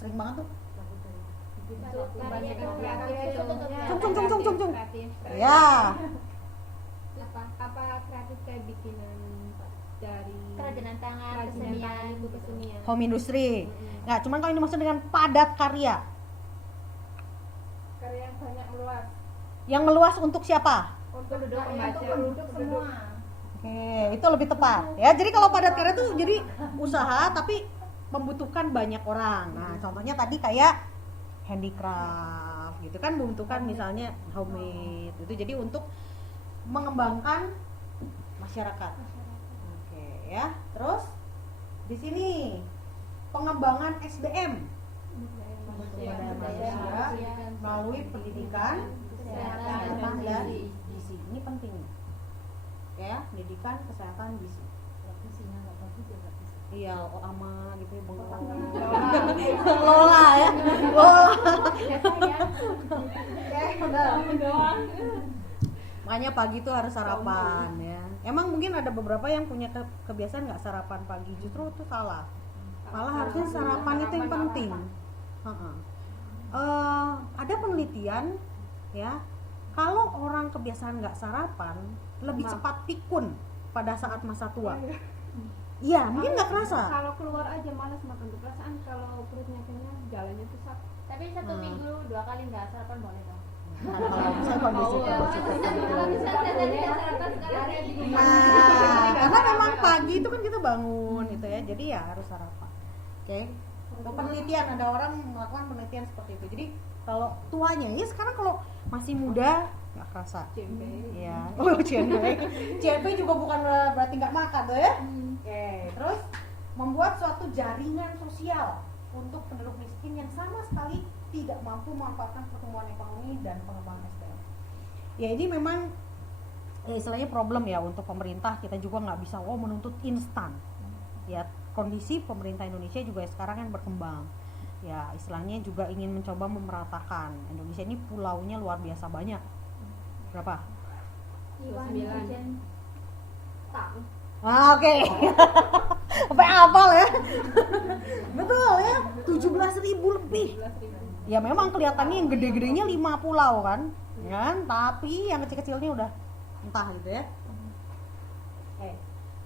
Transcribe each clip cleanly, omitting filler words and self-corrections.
sering banget tuh. Cung. Ya. Apa kreatif kayak bikinan dari kerajinan tangan, kesenian. Home industry. Nah, cuman kalau ini maksud dengan padat karya. karya yang banyak meluas Yang meluas untuk siapa? untuk penduduk semua. Oke, itu lebih tepat. Ya, jadi kalau padat karya tuh jadi usaha tapi membutuhkan banyak orang. Nah, contohnya tadi kayak handicraft gitu kan, membutuhkan misalnya homemade. Itu jadi untuk mengembangkan masyarakat. Oke, ya. Terus di sini pengembangan SDM melalui pendidikan, kesehatan dan gizi. Ini penting. Ya, pendidikan, kesehatan, gizi. Iya, ama gitu ya, Lola ya. Makanya pagi tuh harus sarapan ya. Emang mungkin ada beberapa yang punya kebiasaan nggak sarapan pagi, justru itu salah. Malah harusnya sarapan itu yang penting. Ada penelitian ya, kalau orang kebiasaan nggak sarapan lebih cepat pikun pada saat masa tua. Iya, mungkin nggak kerasa. Kalau keluar aja malas makan tuh, perasaan kalau perutnya kenyang jalannya tuh sakit. Tapi 1 minggu 2 kali nggak sarapan boleh dong. Kalau saya kondisi karena memang pagi itu kan kita bangun itu ya, jadi ya harus sarapan. Oke. Penelitian, ada orang melakukan penelitian seperti itu. Jadi kalau tuanya, ya sekarang kalau masih muda nggak kerasa. Iya. CMP juga bukan berarti nggak makan tuh ya. Oke. Terus membuat suatu jaringan sosial untuk penduduk miskin yang sama sekali tidak mampu memanfaatkan pertumbuhan ekonomi dan pengembangan SDM. Ya ini memang istilahnya problem ya untuk pemerintah. Kita juga nggak bisa menuntut instan. Ya kondisi pemerintah Indonesia juga sekarang kan berkembang. Ya istilahnya juga ingin mencoba memeratakan. Indonesia ini pulaunya luar biasa banyak. Berapa? 29. Oke. Sampai hafal ya. Betul ya, 17.000 lebih. Ya memang kelihatannya yang gede-gedenya 5 pulau kan, tapi yang kecil-kecilnya udah entah gitu ya. Oke.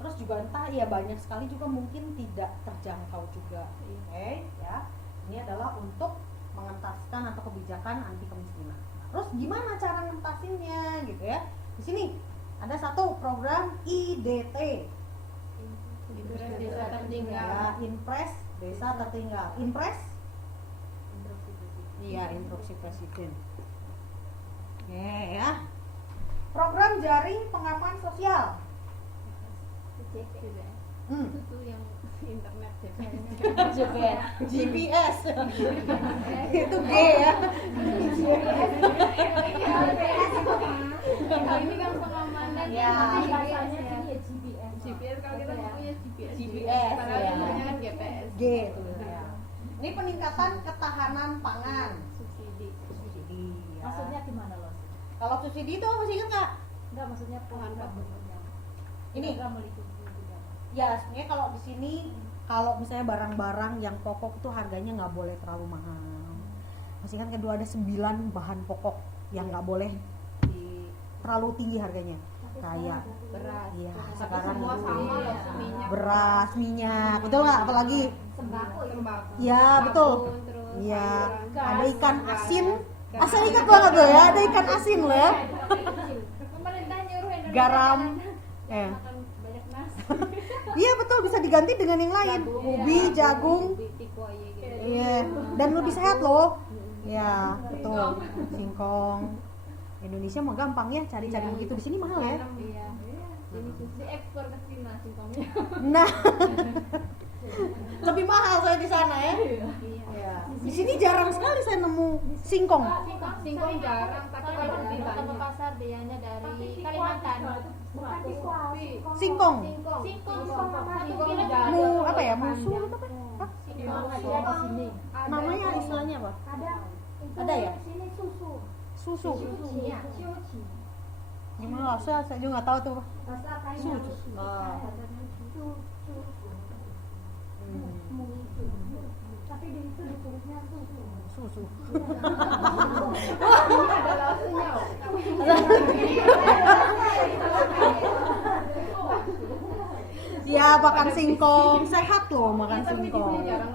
Terus juga entah ya banyak sekali juga mungkin tidak terjangkau juga. Oke, ya. Ini adalah untuk mengentaskan atau kebijakan anti kemiskinan. Terus gimana cara ngentasinnya gitu ya? Di sini ada satu program IDT. Impres Desa Tertinggal. Ya, Impres Desa Tertinggal. Impres? Iya, instruksi presiden. Oke ya. Program jaring pengaman sosial. Itu yang internet GPS. Itu G ya. ini kan pengamanan Ya. GPS kalau kita punya GPS, padahal ya. namanya kan GPS. G itu ya. Ini peningkatan ketahanan pangan. Subsidi. Ya. Maksudnya gimana loh? Kalau subsidi itu masih ingat nggak? Enggak, maksudnya program Ini program melindungi juga. ya sebenarnya kalau di sini kalau misalnya barang-barang yang pokok itu harganya nggak boleh terlalu mahal. Masih kan kedua ada 9 bahan pokok yang nggak boleh terlalu tinggi harganya. Kayak Beras. iya sekarang Semua itu sama loh, minyak. beras, minyak, betul nggak? Apalagi Sembako ya. ya betul. Sabun, terus Iya, sayuran. ada ikan asin. Asal ingat banget loh ya, ada ikan asin loh ya. Pemerintah nyuruh Indonesia Garam. makan banyak nasi. Iya betul, bisa diganti dengan yang lain. Ubi, jagung. Tikoye gitu. Iya, dan lebih sehat loh. Ya, betul. Singkong. Indonesia mah gampang ya cari-cari begitu, di sini mahal ya. Iya. Ini susu ekspor ke Cina singkongnya. Nah, lebih mahal saya di sana ya. Ya. Di sini jarang sekali saya nemu singkong. Singkong jarang, tapi Kalau lebih di banyak. pasar dianya dari Kalimantan. Singkong. Singkong Apa ya? Musuh atau apa? Hah? sini. Namanya istilahnya apa? Ada ya? Sini susu. Susu. Iya. Gimana? Saya juga nggak tahu tuh. Bahasa Thai Susu. susu. Tapi di Susu. Ini adalah susunya. Ya makan singkong, sehat loh makan Tapi di singkong. sini jarang.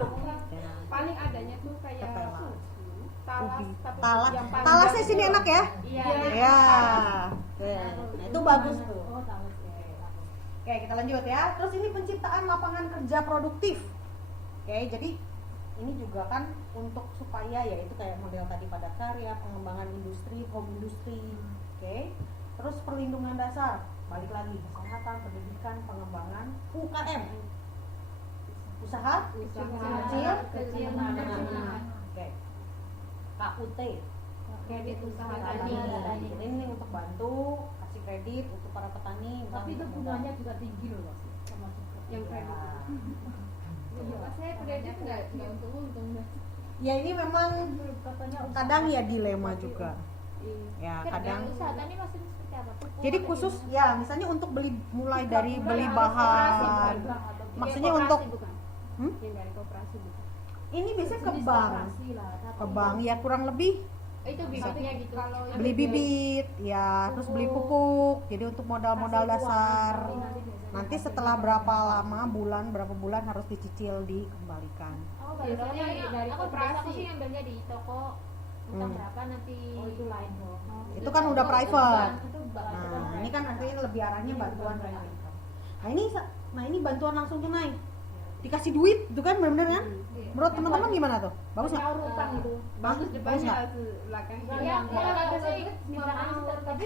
Ya. Paling adanya tuh kayak Ketela. susu, talas, Ubi. tapi Talas, yang paling talasnya sini bagus. enak ya? Iya. Ya. Oke. Nah, itu bagus tuh. Oh, talas ya. Oke, kita lanjut ya. Terus ini penciptaan lapangan kerja produktif. Oke, jadi ini juga kan untuk supaya ya itu kayak model tadi pada karya, pengembangan industri, home industri. Oke. Terus perlindungan dasar, balik lagi kesehatan, pendidikan, pengembangan UKM. Usaha kecil menengah. Oke. KUT. Kredit usaha Tani. tani. Jadi ini untuk bantu kasih kredit untuk para petani. Tapi itu bunganya juga tinggi loh, Mas. Sama Yang Ya. kredit. Pas saya kredit nggak untung-untung. Ya ini memang katanya kadang ya dilema juga. Iya. Ya kadang. usaha tani maksudnya seperti apa? Pupuk Jadi atau khusus gimana? ya misalnya untuk beli mulai dari beli Harus bahan. koperasi, bukan? Maksudnya Yang untuk koperasi bukan? Hmm? Yang dari koperasi bukan? ini biasanya ke Jenis bank. koperasi lah, tapi Ke bank ya kurang lebih Itu bibitnya gitu. Kalau beli bibit ya terus beli pupuk. Jadi untuk modal-modal kasih uang, dasar. tapi biasanya Nanti kasih setelah uang. berapa lama berapa bulan harus dicicil dikembalikan. Oh, Biasanya biasanya dari aku koperasi. aku sih ngambilnya di toko entah berapa nanti. Oh, itu lain dong. Itu kan udah private. Itu Nah, ini kan artinya lebih arahnya bantuan private. Nah ini bantuan langsung tunai. Dikasih duit, itu kan benar-benar kan? Menurut teman-teman gimana tuh? Bagus nggak? Nyaur utang itu. Bagus Bagus depannya, nggak? belakangnya. Ya, ada sih tapi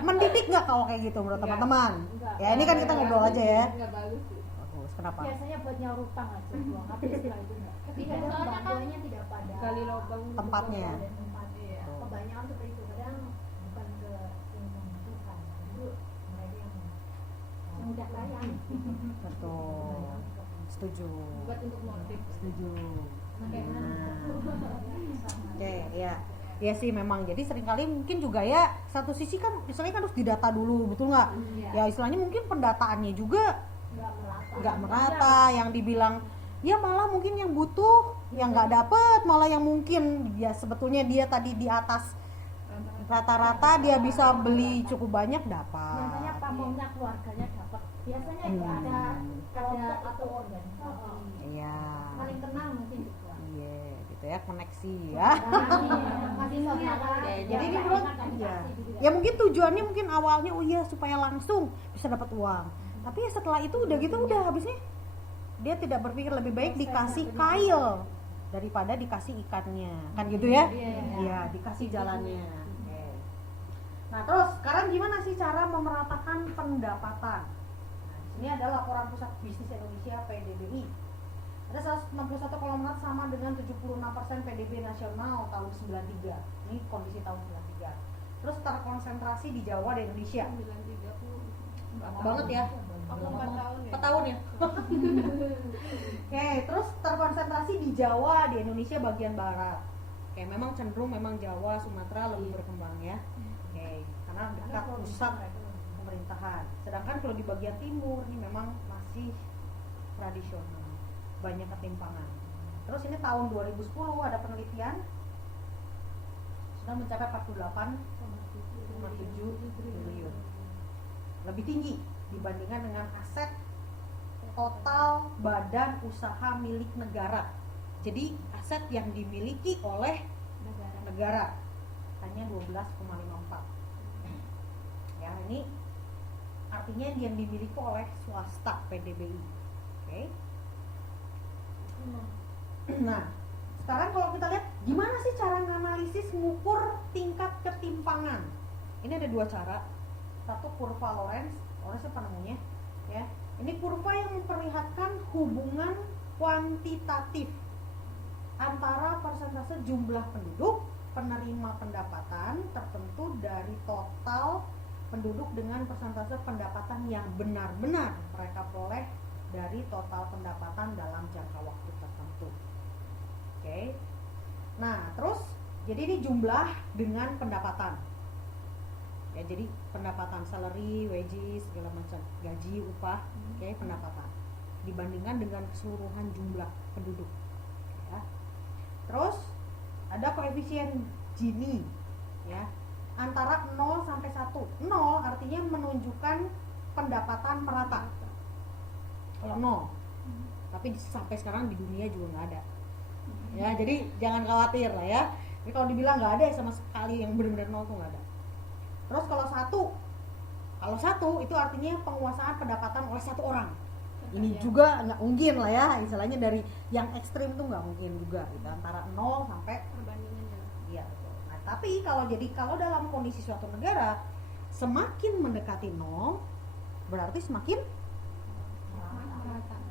Mendidik nggak kalau kayak gitu menurut Nggak. teman-teman? Nggak. Ya ini kan kita ngobrol aja ya. Nggak bagus sih. Bagus, kenapa? biasanya buat nyaur utang aja doang. Tapi setelah itu enggak. Ketika Iya. soalnya bantuannya tidak pada Gali lubang Tempatnya. pada tempatnya. Iya. Kebanyakan seperti itu kadang bukan ke yang membutuhkan, itu mereka yang mudah kaya. Betul. Setuju. buat untuk motif. Setuju. Bagaimana? Nah. Oke, ya. Ya sih memang. Jadi seringkali mungkin juga ya satu sisi kan misalnya kan harus didata dulu, betul nggak? Iya. Ya istilahnya mungkin pendataannya juga Enggak merata. nggak merata, yang dibilang ya malah mungkin yang butuh yang nggak dapet, malah yang mungkin ya sebetulnya dia tadi di atas rata-rata dia bisa beli cukup banyak dapat. Biasanya pamongnya keluarganya dapat. Biasanya itu ada atau organisasi. Iya. Paling kenal mungkin juga. Iya, gitu ya, koneksi ya. Masih saudara. Jadi ini menurut ya. Ya mungkin tujuannya mungkin awalnya oh iya supaya langsung bisa dapat uang. Tapi ya setelah itu udah gitu udah habisnya dia tidak berpikir lebih baik dikasih kail daripada dikasih ikannya. Kan gitu ya? Iya, dikasih jalannya. Oke. Nah, terus sekarang gimana sih cara memeratakan pendapatan? Nah, ini adalah laporan Pusat Bisnis Indonesia PDBI. Ada 161 konglomerat sama dengan 76% PDB nasional tahun 93. Ini kondisi tahun 93. Terus terkonsentrasi di Jawa dan Indonesia. 93 Lama banget ya. Aku 4 tahun ya. 4 tahun ya. Oke, terus terkonsentrasi di Jawa di Indonesia bagian barat. Oke, memang cenderung memang Jawa, Sumatera lebih berkembang ya. Oke, karena dekat pusat pemerintahan. Sedangkan kalau di bagian timur ini memang masih tradisional, banyak ketimpangan. Terus ini tahun 2010 ada penelitian sudah mencapai 48,7 triliun. Lebih tinggi dibandingkan dengan aset total badan usaha milik negara. Jadi aset yang dimiliki oleh negara hanya 12,54. Ya, ini artinya yang dimiliki oleh swasta PDBI. Oke. Nah, sekarang kalau kita lihat gimana sih cara menganalisis mengukur tingkat ketimpangan? Ini ada dua cara. Satu kurva Lorenz apa namanya? Ya. Ini kurva yang memperlihatkan hubungan kuantitatif antara persentase jumlah penduduk penerima pendapatan tertentu dari total penduduk dengan persentase pendapatan yang benar-benar mereka peroleh dari total pendapatan dalam jangka waktu tertentu. Oke. Nah, terus jadi ini jumlah dengan pendapatan. Ya, jadi pendapatan salary, wages, segala macam, gaji, upah, oke, pendapatan dibandingkan dengan keseluruhan jumlah penduduk. ya. Terus ada koefisien Gini ya, antara 0 sampai 1. 0 artinya menunjukkan pendapatan merata. Kalau 0. Tapi sampai sekarang di dunia juga nggak ada. Ya, jadi jangan khawatir lah ya. Jadi kalau dibilang nggak ada ya sama sekali yang benar-benar 0 tuh nggak ada. Terus kalau 1 itu artinya penguasaan pendapatan oleh satu orang. Ini juga nggak mungkin lah ya, istilahnya dari yang ekstrim tuh nggak mungkin juga gitu, antara 0 sampai perbandingannya. iya betul. Nah, tapi kalau dalam kondisi suatu negara semakin mendekati 0 berarti semakin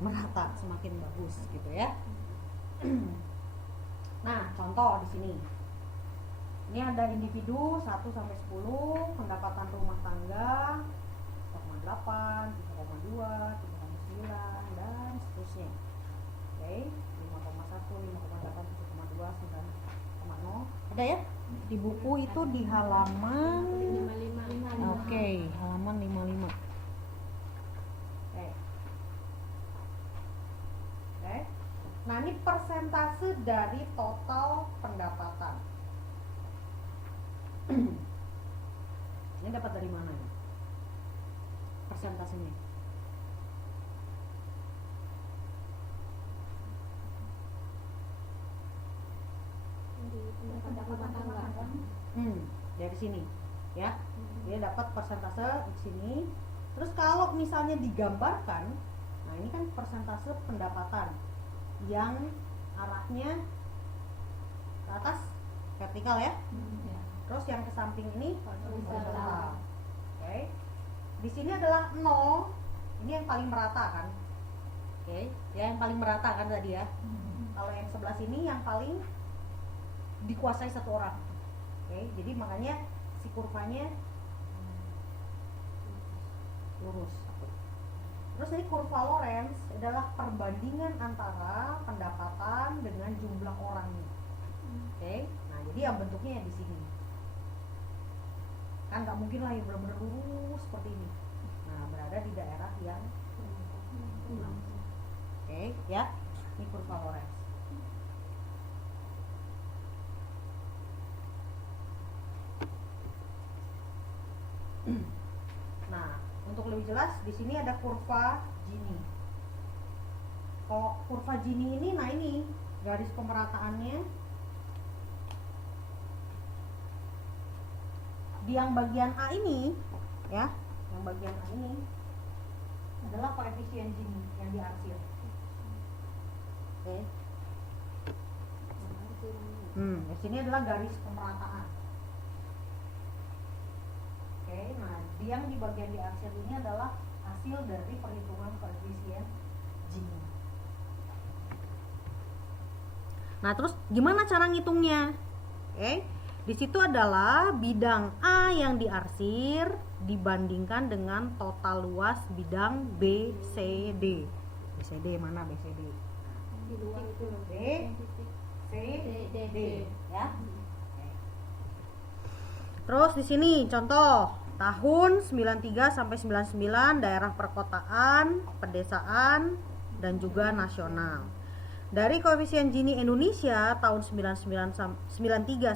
merata, semakin bagus gitu ya. Nah, contoh di sini. Ini ada individu 1 sampai 10, pendapatan rumah tangga 0,8, 3,2, 3,9 dan seterusnya. Oke, 5,1, 5,8, 7,2, 9,0. Ada ya? Di buku itu di halaman 55. Oke, halaman 55. Oke. Nah, ini persentase dari total pendapatan. Ini dapat dari mana ya? Persentasenya. Di pendapatan rumah tangga. Dari sini ya. Dia dapat persentase di sini. Terus kalau misalnya digambarkan, nah ini kan persentase pendapatan yang arahnya ke atas vertikal ya. Terus yang ke samping ini horizontal. Oke. Di sini adalah 0. Ini yang paling merata kan? Oke, ya yang paling merata kan tadi ya. Kalau yang sebelah sini yang paling dikuasai satu orang. Oke, jadi makanya si kurvanya lurus. Terus ini kurva Lorenz adalah perbandingan antara pendapatan dengan jumlah orangnya. Oke, nah jadi yang bentuknya di sini. Kan nggak mungkin lah yang benar-benar lurus seperti ini. Nah, berada di daerah yang oke, ya. Ini kurva Lorenz. Nah, untuk lebih jelas di sini ada kurva Gini. Kalau kurva Gini ini, nah ini garis pemerataannya di yang bagian A ini ya, yang bagian A ini adalah koefisien Gini yang diarsir. Oke. Di sini adalah garis pemerataan. Oke, nah yang di bagian diarsir ini adalah hasil dari perhitungan koefisien Gini. Nah, terus gimana cara ngitungnya? Oke. Di situ adalah bidang A yang diarsir dibandingkan dengan total luas bidang BCD. BCD mana BCD? Di luar itu loh. BCD ya. Terus di sini contoh tahun 93 sampai 99 daerah perkotaan, pedesaan dan juga nasional. Dari koefisien Gini Indonesia tahun 93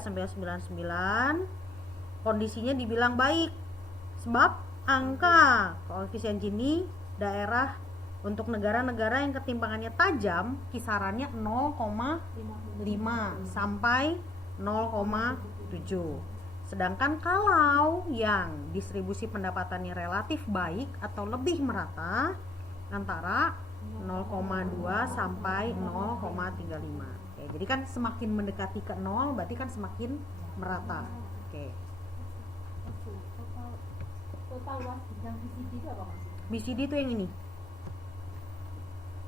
sampai 99 kondisinya dibilang baik sebab angka koefisien Gini daerah untuk negara-negara yang ketimpangannya tajam kisarannya 0,5 sampai 0,7. Sedangkan kalau yang distribusi pendapatannya relatif baik atau lebih merata antara 0,2 sampai 0,35. Oke, jadi kan semakin mendekati ke 0 berarti kan semakin merata. Oke. Total luas bidang BCD itu apa maksudnya? BCD itu yang ini.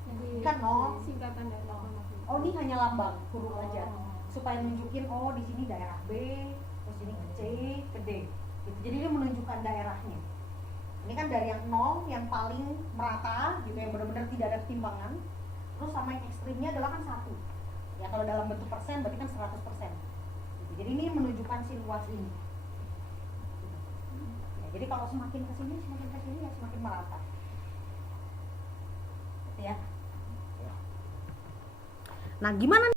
Jadi Kan nol. singkatan dari apa maksudnya? Oh, ini hanya lambang huruf aja. Supaya nunjukin oh di sini daerah B, terus ini ke C, ke D. Gitu. Jadi dia menunjukkan daerahnya. Ini kan dari yang 0 yang paling merata gitu, yang benar-benar tidak ada ketimbangan. Terus sama yang ekstrimnya adalah kan 1. Ya kalau dalam bentuk persen berarti kan 100%. Gitu. Jadi ini menunjukkan si luas ini. Ya, jadi kalau semakin ke sini ya semakin merata. Gitu ya. Nah, gimana